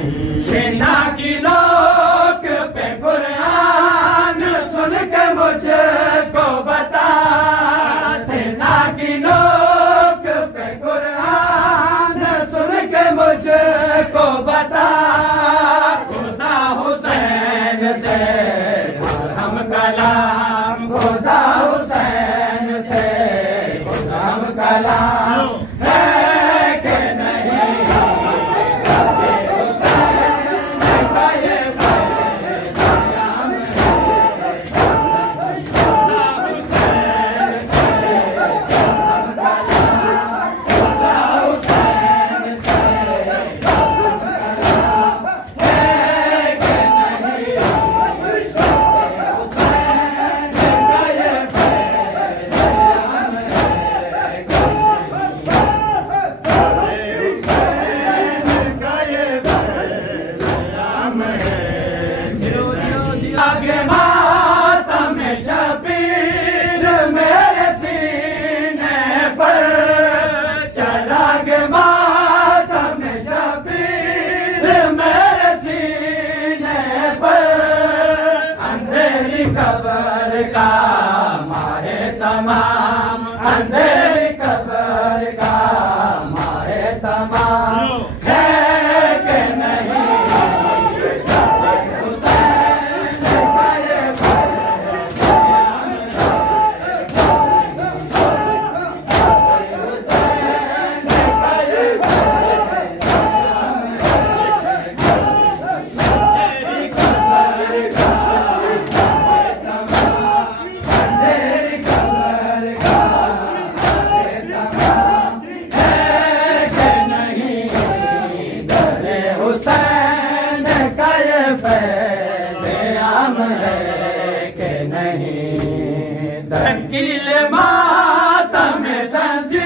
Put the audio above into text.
सेना की नोक पे कुरान सुन के मुझको बता, सेना की नोक पे कुरान सुन के मुझको बता, खुदा हुसैन से हम कलाम, खुदा हुसैन से हम कलाम है कि नहीं। आगे मातम शबीर मेरे सीने पर चला गे, मातम शबीर मेरे सीने पर, अंधेरी कब्र का माहे तमाम, अंधेरी कब्र का माहे तमाम है कि नहीं। हुसैन का ये पैगाम है कि नहीं, दकील मातम संजीदा